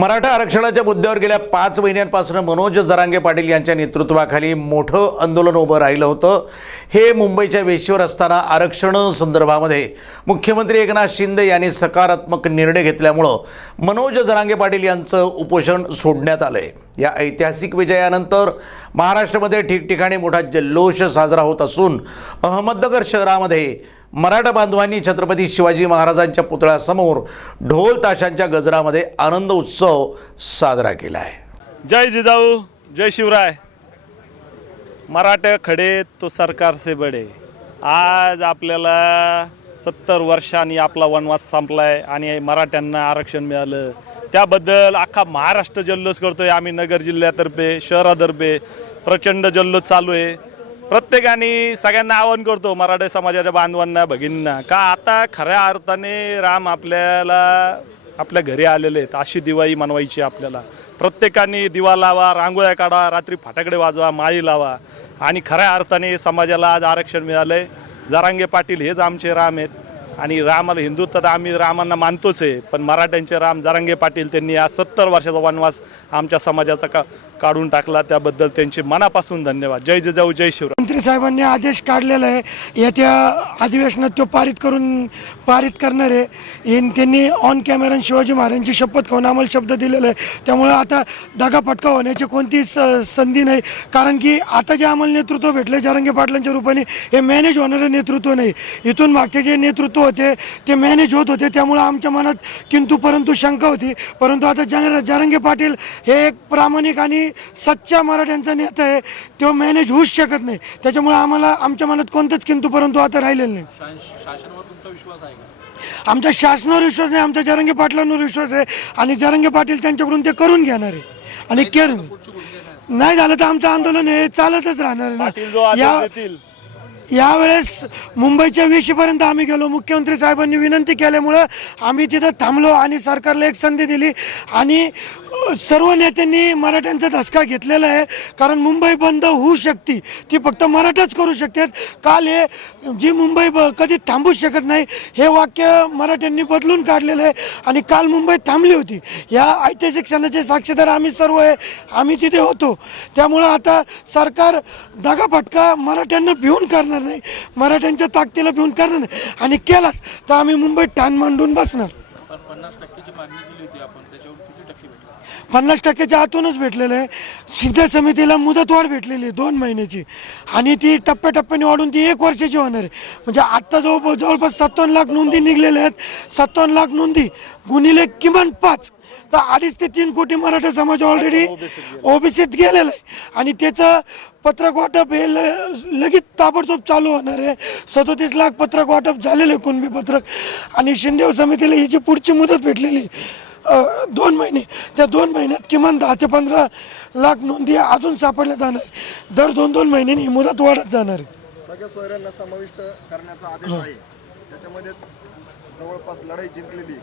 मराठा आरक्षणाच्या मुद्द्यावर गेल्या पाच महिन्यांपासून मनोज जरांगे पाटील यांच्या नेतृत्वाखाली मोठं आंदोलन उभं राहिलं होतं. हे मुंबईच्या वेशीवर असताना आरक्षण संदर्भामध्ये मुख्यमंत्री एकनाथ शिंदे यांनी सकारात्मक निर्णय घेतल्यामुळं मनोज जरांगे पाटील यांचं उपोषण सोडण्यात आलं आहे या ऐतिहासिक विजयानंतर महाराष्ट्रामध्ये ठिकठिकाणी मोठा जल्लोष साजरा होत असून अहमदनगर शहरामध्ये मराठा बांधवांनी छत्रपती शिवाजी महाराजांच्या पुतळ्यासमोर ढोल ताशांच्या गजरामध्ये आनंद उत्सव साजरा केला आहे. जय जिजाऊ जय शिवराय. मराठे खडे तो सरकार से बडे. आज आपल्याला सत्तर वर्षांनी आपला वनवास संपलाय आणि मराठ्यांना आरक्षण मिळालं. त्याबद्दल अख्खा महाराष्ट्र जल्लोष करतोय. आम्ही नगर जिल्ह्यातर्फे शहरातर्फे प्रचंड जल्लोष चालू आहे. प्रत्येकाने सगळ्यांना आवाहन करतो मराठा समाजाच्या बांधवांना भगिनींना का आता खऱ्या अर्थाने राम आपल्याला आपल्या घरी आलेले आहेत अशी दिवाळी मनवायची आपल्याला. प्रत्येकाने दिवा लावा रांगोळ्या काढा रात्री फटाकडे वाजवा माळी लावा. आणि खऱ्या अर्थाने समाजाला आज आरक्षण मिळालं आहे जरांगे पाटील हेच आमचे राम आहेत. आणि रामाला हिंदुत्वात आम्ही रामांना मानतोच आहे. पण मराठ्यांचे राम जरांगे पाटील त्यांनी आज सत्तर वर्षाचा वनवास आमच्या समाजाचा का काढून टाकला त्याबद्दल त्यांचे मनापासून धन्यवाद. जय जिजाऊ जय शिवराय. मंत्री साहेबांनी आदेश काढलेला आहे. येत्या अधिवेशनात तो पारित करून पारित करणार आहे. इन त्यांनी ऑन कॅमेरा शिवाजी महाराजांची शपथ खाऊन आम्हाला शब्द दिलेला आहे. त्यामुळे आता दगाफटका होण्याची कोणती स- संधी नाही. कारण की आता जे आम्हाला नेतृत्व भेटले जारंगे पाटलांच्या रूपाने हे मॅनेज होणारं नेतृत्व नाही. इथून मागचे जे नेतृत्व होते ते मॅनेज होत होते. त्यामुळे आमच्या मनात किंतु परंतु शंका होती. परंतु आता जंग जारंगे पाटील हे एक प्रामाणिक आणि सच्चा मराठ्यांचा नेता आहे तो मॅनेज होऊच शकत नाही. त्याच्यामुळे आम्हाला आमच्या मनात कोणतंच किंतु परंतु आता राहिलेलं नाही. आमच्या शासनावर विश्वास नाही आमच्या जरंगे पाटलांवर विश्वास आहे. आणि जरंगे पाटील त्यांच्याकडून ते करून घेणार आहे. आणि केर नाही झालं तर आमचं आंदोलन हे चालतच राहणार आहे ना. या यावेळेस मुंबईच्या वेशीपर्यंत आम्ही गेलो. मुख्यमंत्री साहेबांनी विनंती केल्यामुळं आम्ही तिथं थांबलो आणि सरकारला एक संधी दिली. आणि सर्व नेत्यांनी मराठ्यांचा धसका घेतलेला आहे. कारण मुंबई बंद होऊ शकते. ती फक्त मराठाच करू शकतात काल हे जी मुंबई ब कधी थांबूच शकत नाही हे वाक्य मराठ्यांनी बदलून काढलेलं आहे. आणि काल मुंबई थांबली होती. या ऐतिहासिक क्षणाचे साक्षीदार आम्ही सर्व आहे. आम्ही तिथे होतो. त्यामुळं आता सरकार दगाफटका मराठ्यांना भिवून करणार नाही. मराठ्यांच्या ताकदीला भिवून करणार नाही. आणि केलाच तर आम्ही मुंबईत ठाण मांडून बसणार. पन्नास टक्क्याच्या आतूनच भेटलेलं आहे. सिद्ध समितीला मुदतवाढ भेटलेली आहे दोन महिन्याची. आणि ती टप्प्याटप्प्याने वाढून ती एक वर्षाची होणार आहे. म्हणजे आत्ता जवळ जवळपास सत्तावन्न लाख नोंदी निघलेल्या आहेत. सत्तावन्न लाख नोंदी गुणिले किमान पाच. तर अडीच ते तीन कोटी मराठा समाज ऑलरेडी ओबीसीत गेलेला आहे. आणि त्याचं पत्रक वाटप हे ल- लगेच ताबडतोब चालू होणार आहे. सदोतीस लाख पत्रक वाटप झालेलं आहे कुणबी पत्रक. आणि शिंदे समितीला ही जी पुढची मुदत भेटलेली दोन महिने. त्या दोन महिन्यात किमान दहा ते पंधरा लाख नोंदी अजून सापडल्या जाणार. दर दोन दोन महिन्यांनी ही मुदत वाढत जाणार. आहे सगळ्या सोयऱ्यांना समाविष्ट करण्याचा आदेश आहे. त्याच्यामध्येच जवळपास लढाई जिंकलेली?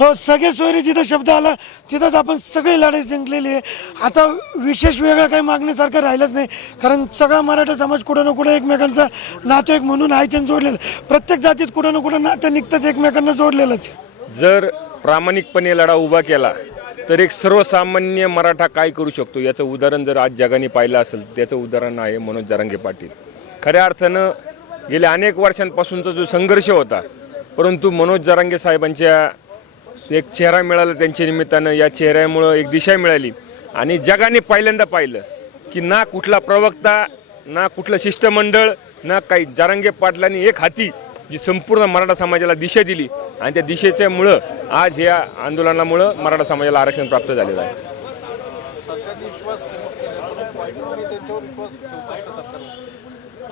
हो सगळे सोयरे जिथं शब्द आला तिथंच आपण सगळी लढाई जिंकलेली आहे. आता विशेष वेगळं काही मागण्यासारखं राहिलंच नाही. कारण सगळा मराठा समाज कुठं ना कुठं एकमेकांचा नातेवाईक म्हणून आयचन जोडलेलं. प्रत्येक जातीत कुठं ना कुठं नातं निघतंच एकमेकांना जोडलेलंच. जर प्रामाणिकपणे लढा उभा केला तर एक सर्वसामान्य मराठा काय करू शकतो? याचं उदाहरण जर आज जगाने पाहिलं असेल त्याचं उदाहरण आहे मनोज जरांगे पाटील. खऱ्या अर्थानं गेल्या अनेक वर्षांपासूनचा जो संघर्ष होता परंतु मनोज जरांगे साहेबांच्या एक चेहरा मिळाला त्यांच्या निमित्तानं. या चेहऱ्यामुळं एक दिशा मिळाली. आणि जगाने पहिल्यांदा पाहिलं की ना कुठला प्रवक्ता ना कुठलं शिष्टमंडळ ना काही. जारंगे पाटलांनी एक हाती जी संपूर्ण मराठा समाजाला दिशा दिली आणि त्या दिशेच्यामुळं आज या आंदोलनामुळं मराठा समाजाला आरक्षण प्राप्त झालेलं आहे.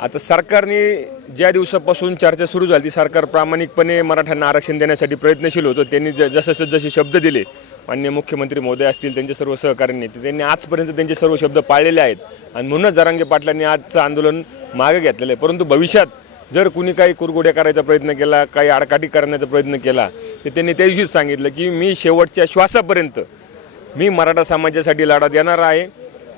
आता सरकारने ज्या दिवसापासून चर्चा सुरू झाली ती सरकार प्रामाणिकपणे मराठ्यांना आरक्षण देण्यासाठी प्रयत्नशील होतं. त्यांनी ज- जसे जसे शब्द दिले माननीय मुख्यमंत्री महोदय असतील त्यांचे सर्व सहकार्यांनी तर त्यांनी आजपर्यंत त्यांचे सर्व शब्द पाळलेले आहेत. आणि म्हणूनच जरांगे पाटलांनी आजचं आंदोलन मागे घेतलेलं आहे. परंतु भविष्यात जर कुणी काही कुरगोड्या करायचा प्रयत्न केला काही आडकाठी करण्याचा प्रयत्न केला तर त्यांनी त्या दिवशीच सांगितलं की मी शेवटच्या श्वासापर्यंत मी मराठा समाजासाठी लढा देणार आहे.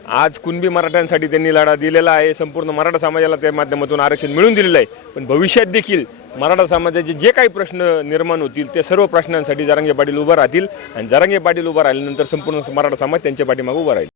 आज कुणबी मराठ्यांसाठी त्यांनी लढा दिलेला आहे. संपूर्ण मराठा समाजाला त्या माध्यमातून आरक्षण मिळून दिलेलं आहे. पण भविष्यात देखील मराठा समाजाचे जे काही प्रश्न निर्माण होतील ते सर्व प्रश्नांसाठी जरांगे पाटील उभं राहतील. आणि जरांगे पाटील उभं राहिल्यानंतर संपूर्ण मराठा समाज त्यांच्या पाठीमागे उभं राहील.